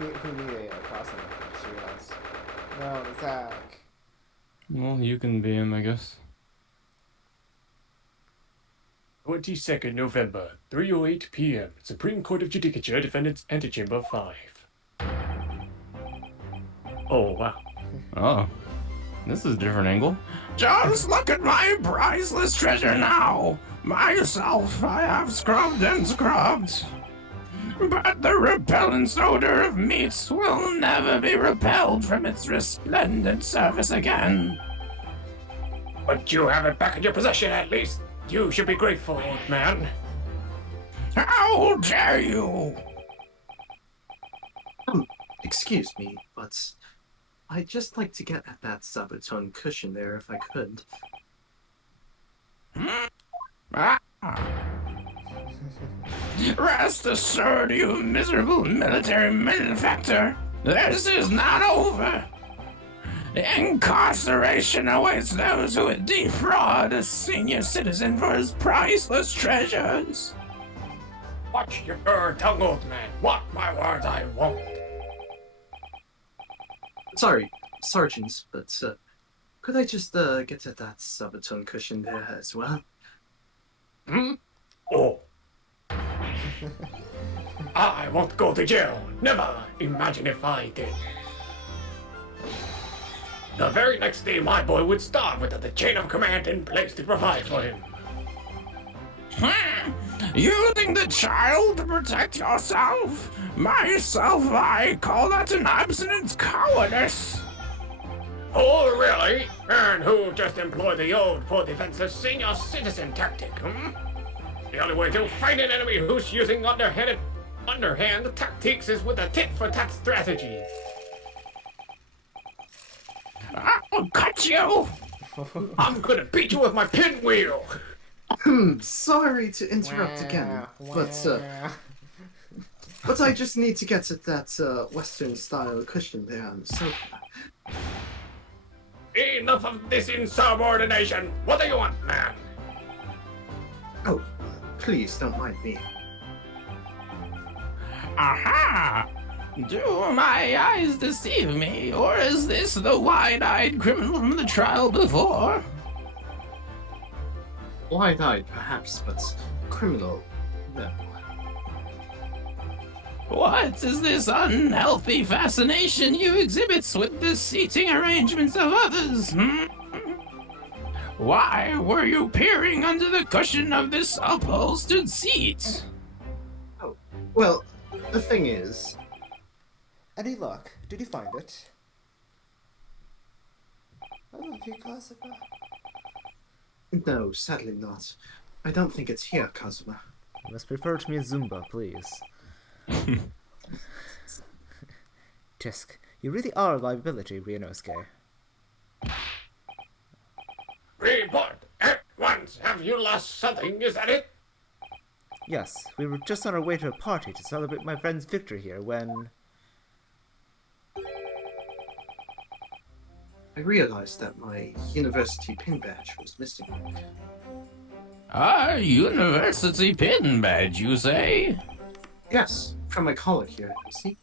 we need a crossing. I just realized. No, Zach. Well, you can be him, I guess. 22nd November, 3:08 p.m. Supreme Court of Judicature, Defendant's Antechamber 5. Oh, wow. Oh. This is a different angle. Just look at my priceless treasure now. Myself, I have scrubbed and scrubbed. But the repellent odor of meats will never be repelled from its resplendent surface again. But you have it back in your possession, at least. You should be grateful, old man. How dare you? Excuse me, but I'd just like to get at that Sabaton cushion there if I could. Ah. Rest assured, you miserable military malefactor, this is not over. Incarceration awaits those who would defraud a senior citizen for his priceless treasures. Watch your tongue, old man. What my words I won't. Sorry, Sergeant, but could I just get at that Sabaton cushion there as well? Hmm? Oh. I won't go to jail. Never. Imagine if I did. The very next day, my boy would starve without the chain of command in place to provide for him. Using the child to protect yourself? Myself, I call that an absolute cowardice. Oh, really? And who just employed the old poor defenseless senior citizen tactic, hmm? The only way to find an enemy who's using underhand tactics is with a tit-for-tat strategy. I'll cut you! I'm gonna beat you with my pinwheel! Sorry to interrupt again, but I just need to get at that Western-style cushion there on the sofa. Enough of this insubordination! What do you want, man? Oh, please don't mind me. Aha! Do my eyes deceive me, or is this the wide-eyed criminal from the trial before? Wide-eyed, perhaps, but criminal, no. What is this unhealthy fascination you exhibit with the seating arrangements of others, hmm? Why were you peering under the cushion of this upholstered seat? Oh, well, the thing is... Any luck? Did you find it? I love you, Kazuma. No, sadly not. I don't think it's here, Kazuma. You must refer to me as Zumba, please. Tisk, you really are a liability, Ryunosuke. Report at once! Have you lost something? Is that it? Yes, we were just on our way to a party to celebrate my friend's victory here when... I realized that my university pin badge was missing. A university pin badge, you say? Yes, from my colleague here, you see?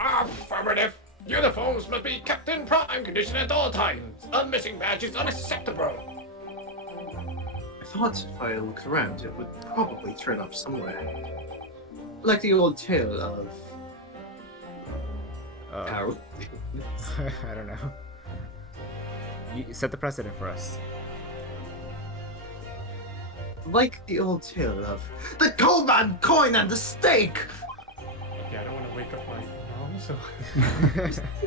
Affirmative! Uniforms must be kept in prime condition at all times. A missing badge is unacceptable. I thought if I look around, it would probably turn up somewhere. Like the old tale of... How? I don't know. You set the precedent for us. Like the old tale of the gold coin and the stake! Yeah, I don't want to wake up my mom, so...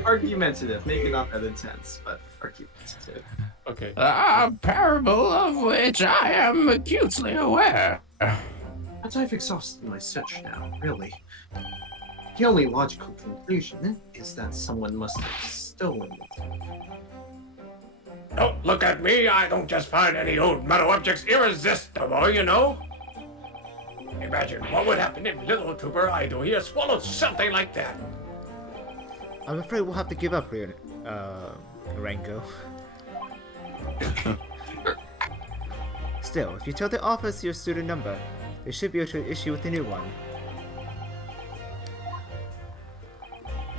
Argumentative, maybe not that intense, but argumentative. Okay. A parable of which I am acutely aware. But I've exhausted my search now, really. The only logical conclusion is that someone must have stolen it. Don't look at me, I don't just find any old metal objects irresistible, you know? Imagine what would happen if little Trooper Idol here swallowed something like that. I'm afraid we'll have to give up, Renko. Still, if you tell the office your student number, they should be able to issue with a new one.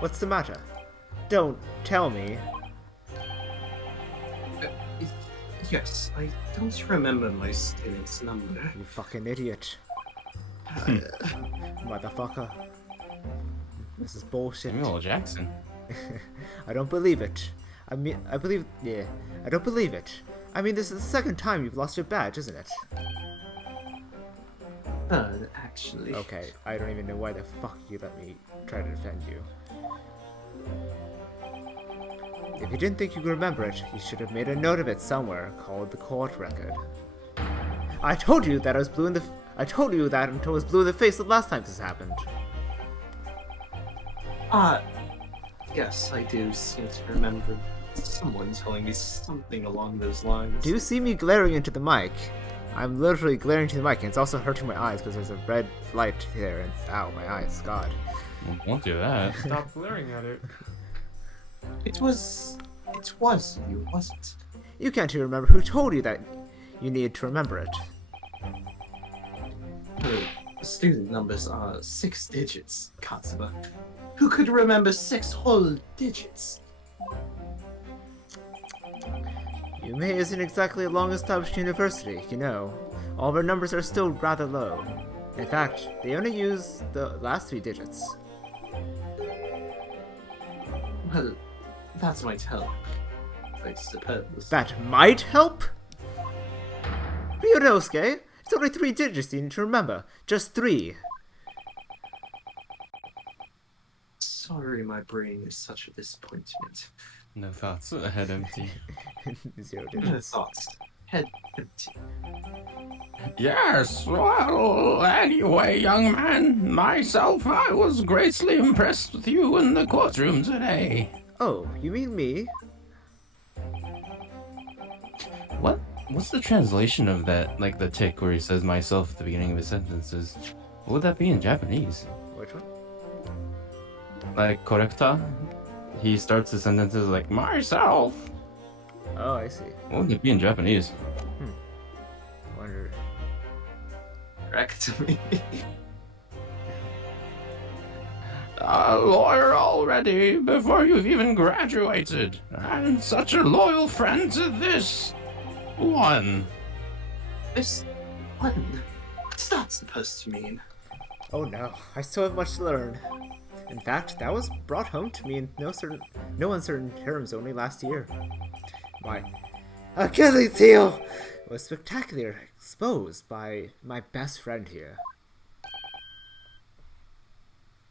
What's the matter? Don't tell me. Yes, I don't remember my student's number. You fucking idiot. Motherfucker. This is bullshit. Samuel Jackson. I don't believe it. I believe it. I mean, this is the second time you've lost your badge, isn't it? Actually. Okay, I don't even know why the fuck you let me try to defend you. If you didn't think you could remember it, you should have made a note of it somewhere called the court record. I told you that I told you that until I was blue in the face the last time this happened. Yes, I do seem to remember someone telling me something along those lines. Do you see me glaring into the mic? I'm literally glaring into the mic, and it's also hurting my eyes because there's a red light there, and ow, my eyes, God. Well, won't do that. Stop glaring at it. It was you, wasn't? You can't even remember who told you that you needed to remember it. The student numbers are 6 digits, Katsuba. Who could remember 6 whole digits? Yume isn't exactly a long-established university, you know. All of our numbers are still rather low. In fact, they only use the last 3 digits. Well, that might help, I suppose. That might help? Ryunosuke, it's only 3 digits you need to remember. Just 3. Sorry, my brain is such a disappointment. No thoughts. Head empty. 0 No digits. thoughts. Head empty. Yes, well, anyway, young man, myself, I was greatly impressed with you in the courtroom today. Oh, you mean me? What's the translation of that, like the tick where he says myself at the beginning of his sentences? What would that be in Japanese? Which one? Like, correcta? He starts his sentences like, myself! Oh, I see. What would it be in Japanese? Wonder. Correct to me. A lawyer already, before you've even graduated. And such a loyal friend to this one. This one. What's that supposed to mean? Oh no, I still have much to learn. In fact, that was brought home to me in no uncertain terms only last year. My Achilles heel was spectacularly exposed by my best friend here.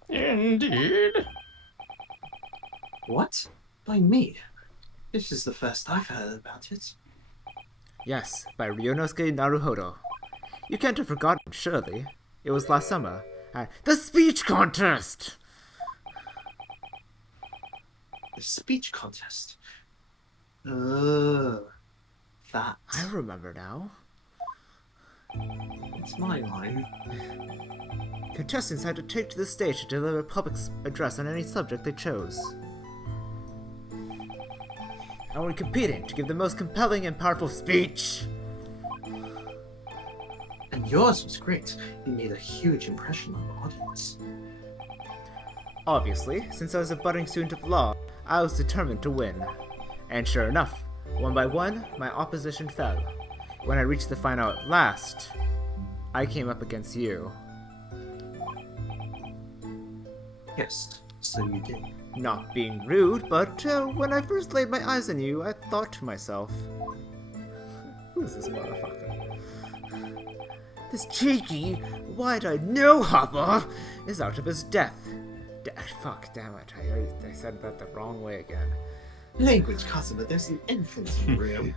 Indeed. What? By me? This is the first I've heard about it. Yes, by Ryunosuke Naruhodo. You can't have forgotten, surely. It was last summer at the speech contest! The speech contest. That. I remember now. It's my line. Contestants had to take to the stage to deliver a public address on any subject they chose. And we're competing to give the most compelling and powerful speech. And yours was great. You made a huge impression on the audience. Obviously, since I was a budding student of law, I was determined to win. And sure enough, one by one, my opposition fell. When I reached the final at last, I came up against you. Yes, so you did. Not being rude, but when I first laid my eyes on you, I thought to myself, who's this motherfucker? This cheeky, wide-eyed no-hopper is out of his depth. Fuck, damn it, I said that the wrong way again. Language, Katsuba, there's an infant in the room.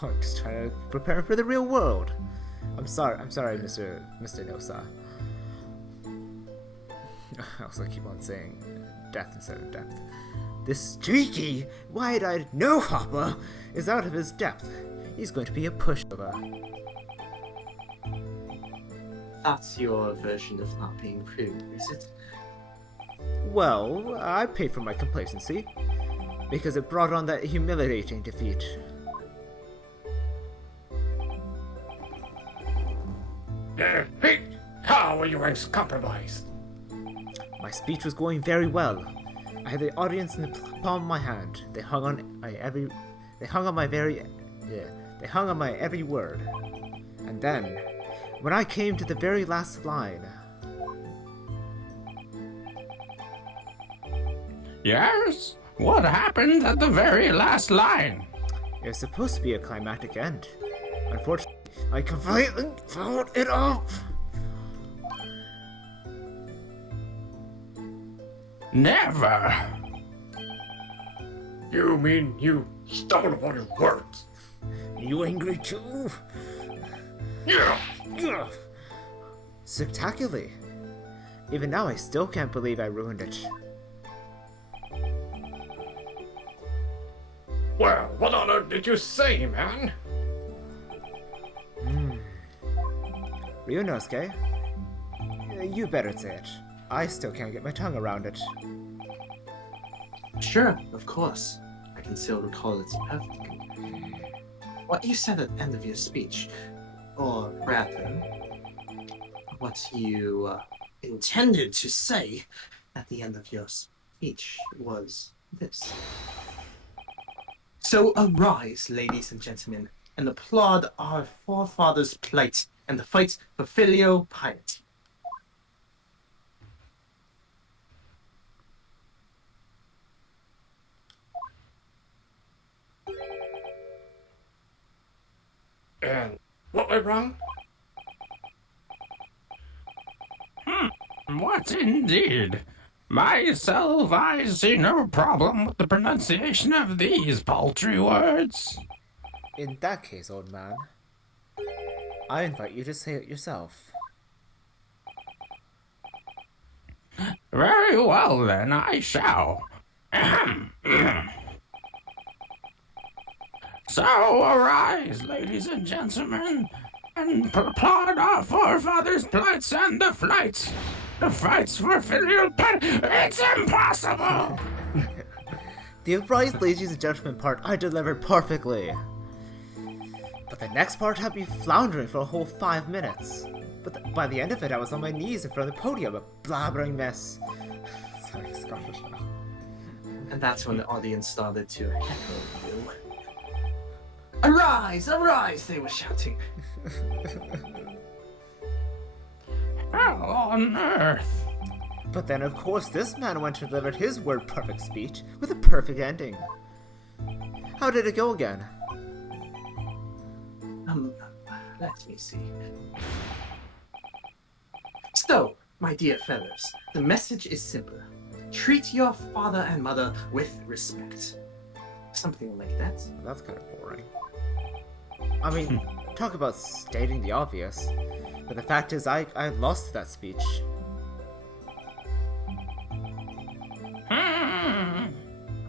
Oh, I'm just trying to prepare for the real world. I'm sorry, Mr. Nosa. I also keep on saying death instead of depth. This cheeky, wide-eyed no-hopper is out of his depth. He's going to be a pushover. That's your version of not being rude, is it? Well, I paid for my complacency, because it brought on that humiliating defeat. Defeat? How were you compromised? My speech was going very well. I had the audience in the palm of my hand. They hung on my every word. And then, when I came to the very last line, Yes? What happened at the very last line? it was supposed to be a climactic end. Unfortunately, I completely followed it up. Never. You mean you stumbled upon your words? You angry too? Yeah. Ugh. Spectacularly. Even now, I still can't believe I ruined it. Well, what on earth did you say, man? Ryunosuke? You better say it. I still can't get my tongue around it. Sure, of course. I can still recall it perfectly. What you said at the end of your speech, or rather, what you intended to say at the end of your speech was this. So arise, ladies and gentlemen, and applaud our forefathers' plight and the fight for filial piety. And what went wrong? What indeed? Myself, I see no problem with the pronunciation of these paltry words. In that case, old man, I invite you to say it yourself. Very well, then, I shall. Ahem. So arise, ladies and gentlemen, and applaud our forefathers' plights and the flights. The fights for filial piety. It's impossible! The arise, ladies and gentlemen part I delivered perfectly. But the next part had me floundering for a whole 5 minutes. But by the end of it, I was on my knees in front of the podium, a blabbering mess. Sorry, Scottish now. And that's when the audience started to echo you. Arise, arise, they were shouting. How on earth? But then, of course, this man went and delivered his word-perfect speech with a perfect ending. How did it go again? Let me see. So, my dear fellows, the message is simple. Treat your father and mother with respect. Something like that. That's kind of boring. I mean, talk about stating the obvious. But the fact is, I lost that speech.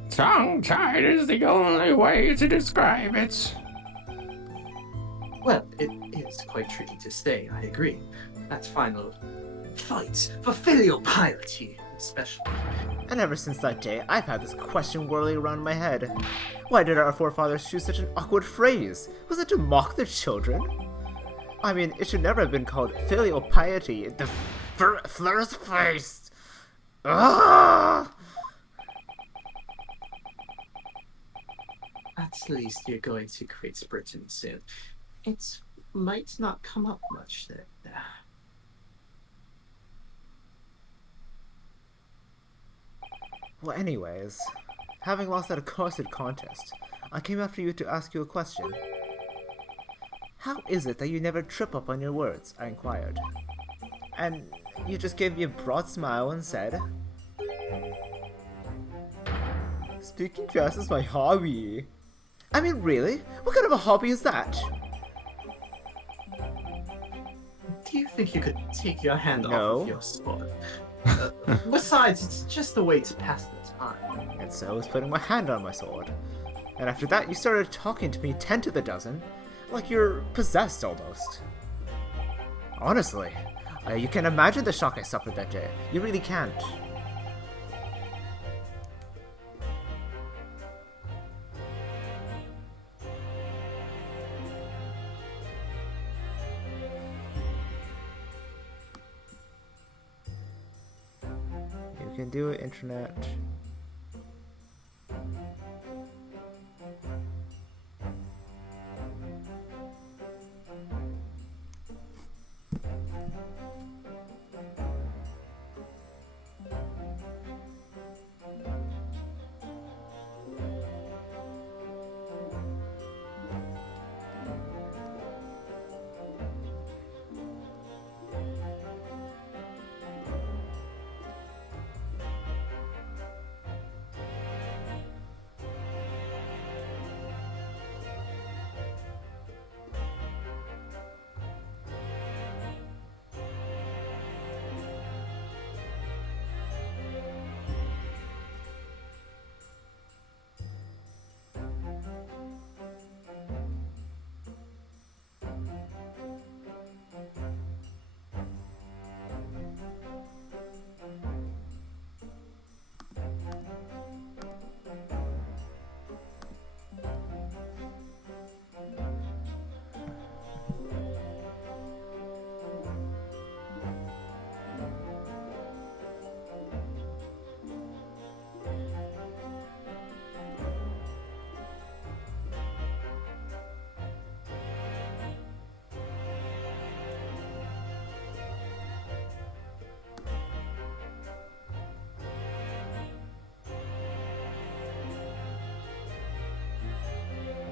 Tongue-tied is the only way to describe it. Well, it is quite tricky to stay, I agree. That final fight for filial piety, especially. And ever since that day, I've had this question whirling around my head. Why did our forefathers choose such an awkward phrase? Was it to mock their children? I mean, it should never have been called filial piety in the first place. Ah! At least you're going to Great Britain soon. It might not come up much there. Well, anyways, having lost that accursed contest, I came after you to ask you a question. How is it that you never trip up on your words? I inquired. And you just gave me a broad smile and said, speaking fast is my hobby. I mean, really? What kind of a hobby is that? Do you think you could take your hand No. off of your sword? Besides, it's just a way to pass the time. And so I was putting my hand on my sword. And after that, you started talking to me 10 to the dozen, like you're possessed almost. Honestly, you can imagine the shock I suffered that day. You really can't. can do it, internet.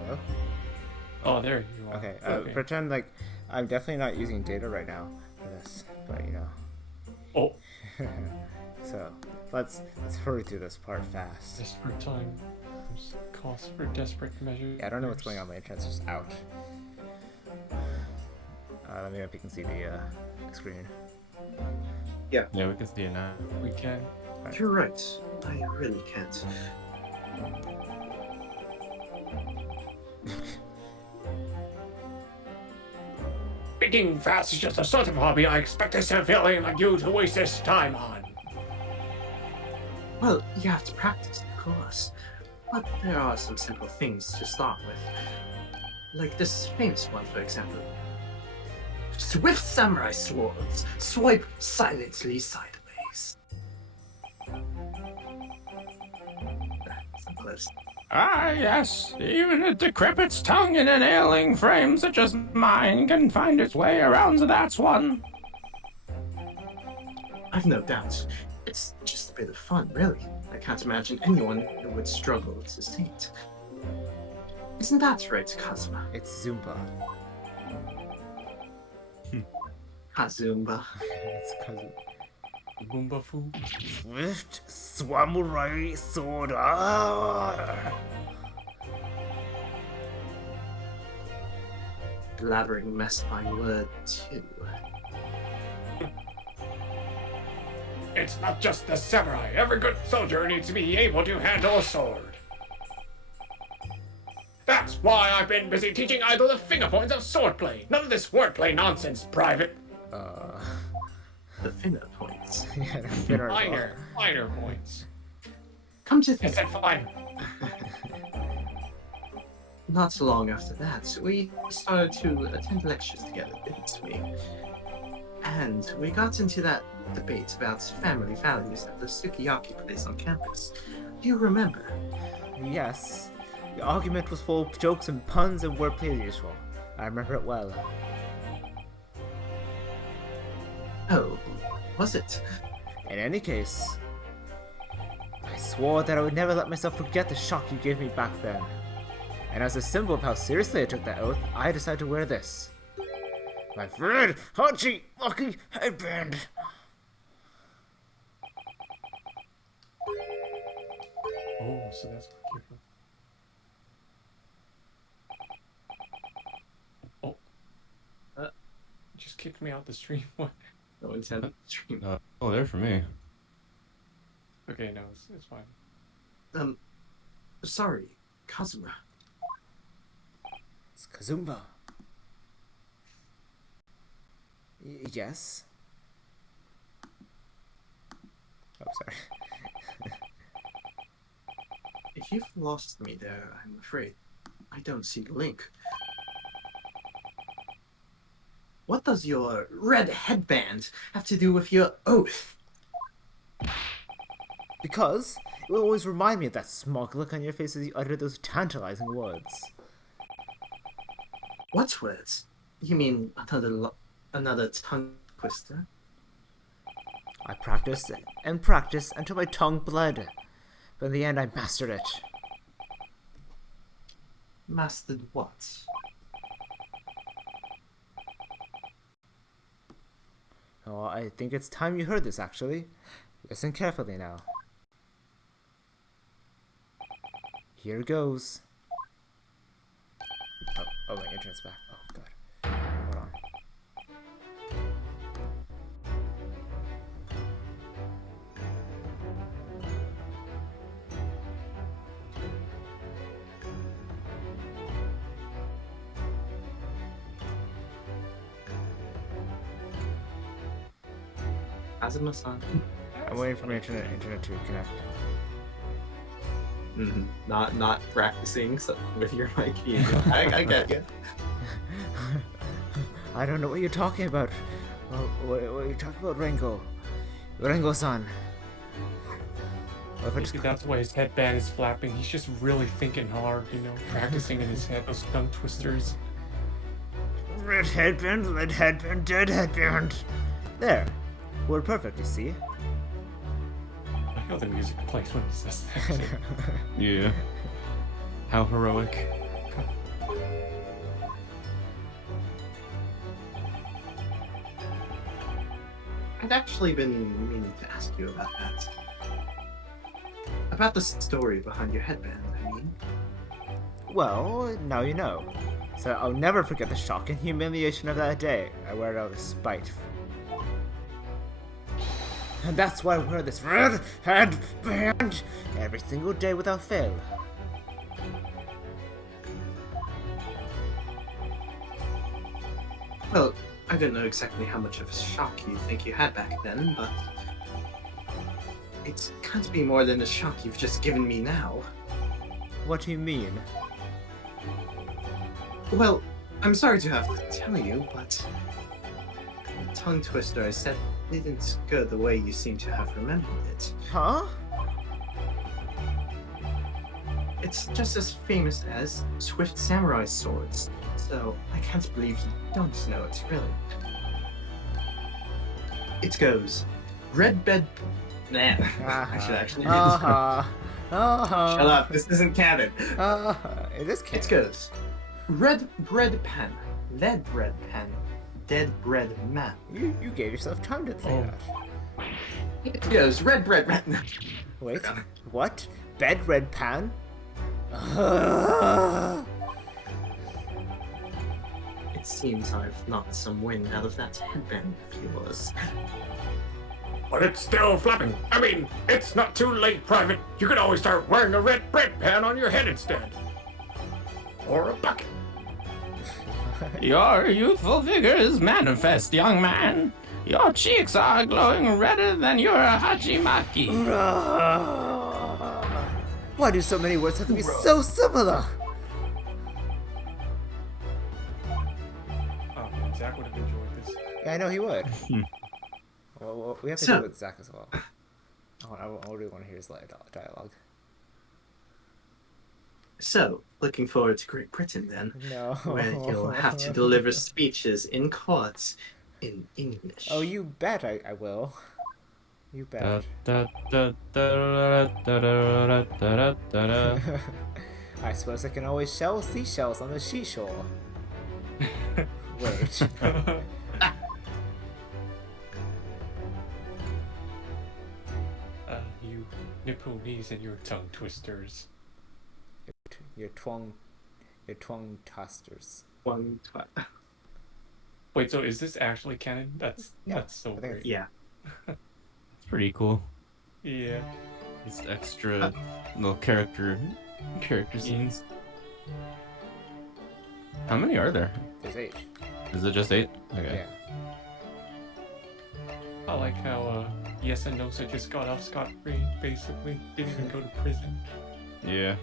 Hello? Oh, there you are. Okay, pretend like I'm definitely not using data right now for this, but you know. Oh, So let's hurry through this part fast. desperate time. Calls for desperate measures. Yeah, I don't know what's going on. My internet's just out. Let me know if you can see the screen. Yeah, we can see it now. We can. You're right. I really can't. Speaking fast is just the sort of hobby I expect a civilian like you to waste his time on. Well, you have to practice, of course. But there are some simple things to start with. Like this famous one, for example. Swift samurai swords swipe silently sideways. That's close. Ah, yes. Even a decrepit tongue in an ailing frame such as mine can find its way around that one. I've no doubt. It's just a bit of fun, really. I can't imagine anyone who would struggle to see it. Isn't that right, Kazuma? It's Zumba. Kazumba. It's Kazu. Boomba Foo. Swift samurai sword. Blabbering mess by word, too. It's not just the samurai. Every good soldier needs to be able to handle a sword. That's why I've been busy teaching idle the finger points of swordplay. None of this wordplay nonsense, Private. The finner points. Yeah, the finner as well. Minor points. Come to I think, said fine. not long after that, we started to attend lectures together, didn't we? And we got into that debate about family values at the sukiyaki place on campus. Do you remember? Yes. The argument was full of jokes and puns and wordplay as usual. I remember it well. Oh, was it? In any case, I swore that I would never let myself forget the shock you gave me back then. And as a symbol of how seriously I took that oath, I decided to wear this. My red, Hachi, lucky headband. Oh, so that's what you're... Oh. Just kicked me out the stream. What? No intent stream. Oh, they're for me. Okay, no, it's fine. Sorry, Kazuma. It's Kazumba. Yes? Oh, sorry. If you've lost me there, I'm afraid. I don't see the link. What does your red headband have to do with your oath? because it will always remind me of that smug look on your face as you utter those tantalizing words. What words? You mean another tongue twister? I practiced and practiced until my tongue bled, but in the end I mastered it. Mastered what? Oh, I think it's time you heard this, actually. Listen carefully now. Here goes. Oh, my internet's back. Oh, God. Hold on. Azuma-san. I'm waiting for my internet to connect. Not practicing with your mic either. I get you. I don't know what you're talking about. What are you talking about, Rengo? Rengo-san. What if I just... Maybe that's why his headband is flapping. He's just really thinking hard, you know, practicing in his head those tongue twisters. Red headband, dead headband. There. We're perfect, you see. I know the music plays when he says that. Yeah. How heroic. I've actually been meaning to ask you about that. About the story behind your headband, I mean. Well, now you know. So I'll never forget the shock and humiliation of that day. I wear it out of spite. And that's why I wear this red headband every single day without fail. Well, I don't know exactly how much of a shock you think you had back then, but it can't be more than the shock you've just given me now. What do you mean? Well, I'm sorry to have to tell you, but the tongue twister I said didn't go the way you seem to have remembered it. Huh? It's just as famous as Swift Samurai Swords, so I can't believe you don't know it, really. It goes, Red Bed... Nah, I should actually do this. Shut up, this isn't canon. It is canon. It goes, Red Bread Pan, Lead Bread Pan, Dead Bread Man. You gave yourself time to say that. It goes, Red Bread Man. Wait, what? Bed red pan? It seems I've knocked some wind out of that headband of yours. But it's still flapping. I mean, it's not too late, Private. You could always start wearing a red bread pan on your head instead. Or a bucket. Your youthful vigor is manifest, young man. Your cheeks are glowing redder than your hachimaki. Why do so many words have to be so similar? Oh man, Zach would have enjoyed this. Yeah, I know he would. Well, we have to do it with Zach as well. I really want to hear his dialogue. So, looking forward to Great Britain then, No. where you'll have to deliver speeches in courts in English. Oh, you bet I will. You bet. I suppose I can always shell seashells on the seashore. Wait. You Nipponese and your tongue twisters. Your twang tosters. Wait, so is this actually canon? That's so I think great. Yeah. It's pretty cool. Yeah. It's extra little character scenes. How many are there? There's 8. Is it just 8? Okay. Yeah. I like how Yes and Nosa just got off scot-free, basically. Didn't even go to prison. Yeah.